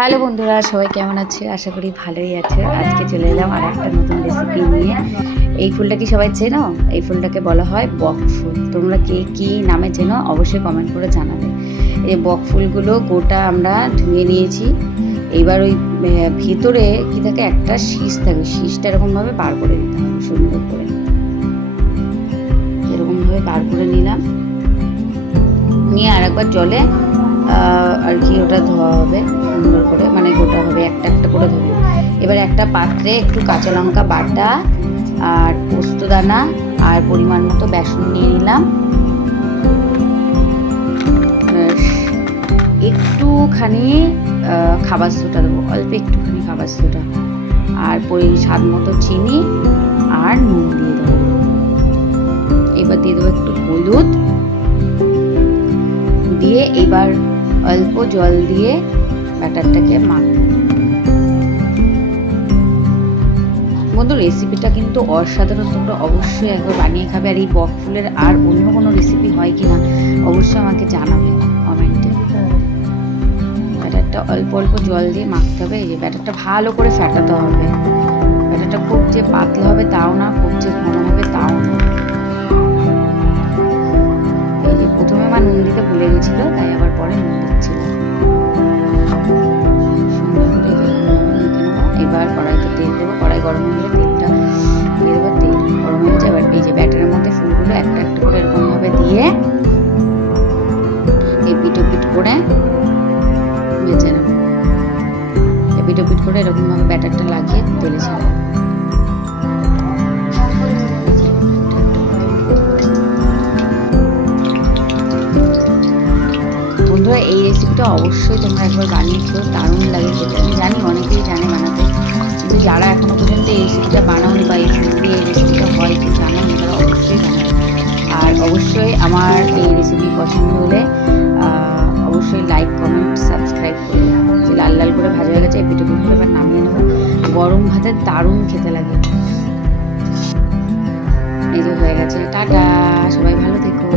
Hello বন্ধুরা, সবাই কেমন আছে? আশা করি ভালোই আছে। আজকে চলে এলাম আর একটা নতুন রেসিপি নিয়ে। এই ফুলটা কি সবাই চেনো? এই ফুলটাকে বলা হয় বক ফুল। তোমরা কে কী নামে চেনো অবশ্যই কমেন্ট করে জানাবে। এই বক ফুলগুলো গোটা আমরা ধুয়ে নিয়েছি। এইবার ওই ভিতরে কি থাকে, একটা শীষ থাকে, শীষটা এরকমভাবে বার করে দিতে হবে সুন্দর করে। এরকমভাবে বার করে নিলাম, নিয়ে আর একবার জলে আর কি ওটা ধোয়া হবে সুন্দর করে, মানে গোটা হবে, একটা একটা করে ধোবো। এবার একটা পাত্রে একটু কাঁচা লঙ্কা বাটা আর পোস্তদানা আর পরিমাণ মতো বেসন নিয়ে নিলাম। একটুখানি খাবার সোডা দেবো, অল্প একটুখানি খাবার সোডা, আর স্বাদ মতো চিনি আর নুন দিয়ে দেবো। এবার দিয়ে দেবো একটু হলুদ দিয়ে, এবার অল্প জল দিয়ে ব্যাটারটাকে মাখবো। বন্ধু, রেসিপিটা কিন্তু অসাধারণ, তোমরা অবশ্যই একবার বানিয়ে খাবে। আর এই বক ফুলের আর অন্য কোনো রেসিপি হয় কি না অবশ্যই আমাকে জানাবে কমেন্টে। ব্যাটারটা অল্প অল্প জল দিয়ে মাখতে হবে। এই যে ব্যাটারটা ভালো করে ফেটাতে হবে। ব্যাটারটা খুব যে পাতলা হবে তাও না, খুব যে ঘন হবে তাও না। এই যে প্রথমে আমার নুন দিতে ভুলে গেছিলো, তাই আবার পরে নুন দিচ্ছিল। এবার কড়াইতে তেল দেবো, কড়াই গরম হয়ে গেলে তেলটা দিয়ে দেবো। তেল গরম হয়ে যাবে, এই যে ব্যাটারের মধ্যে ফুলগুলো একটা একটা করে এরকমভাবে দিয়ে এপিট ওপিট করে ভেজে নেবো। এপিট ওপিট করে এরকমভাবে ব্যাটারটা লাগিয়ে তেলে ছেড়ে দেবো। বন্ধুরা, এই রেসিপিটা অবশ্যই তোমরা একবার বানিয়ে খেও, দারুণ লাগে খেতে। আমি জানি অনেকেই জানে বানাতে, কিন্তু যারা এখনো পর্যন্ত এই রেসিপিটা বানাওনি বা এই ফুল দিয়ে এই রেসিপিটা হয় কেউ জানো না, তারা অবশ্যই বানাবে। আর অবশ্যই আমার এই রেসিপি পছন্দ হলে অবশ্যই লাইক কমেন্ট সাবস্ক্রাইব করে দেবো। যে লাল লাল করে ভাজা হয়ে গেছে, এই পিঠে পিঠে এবার নামিয়ে নেবো। গরম ভাতের দারুণ খেতে লাগে। এই যে হয়ে গেছে, টাটা, সবাই ভালো থেকো।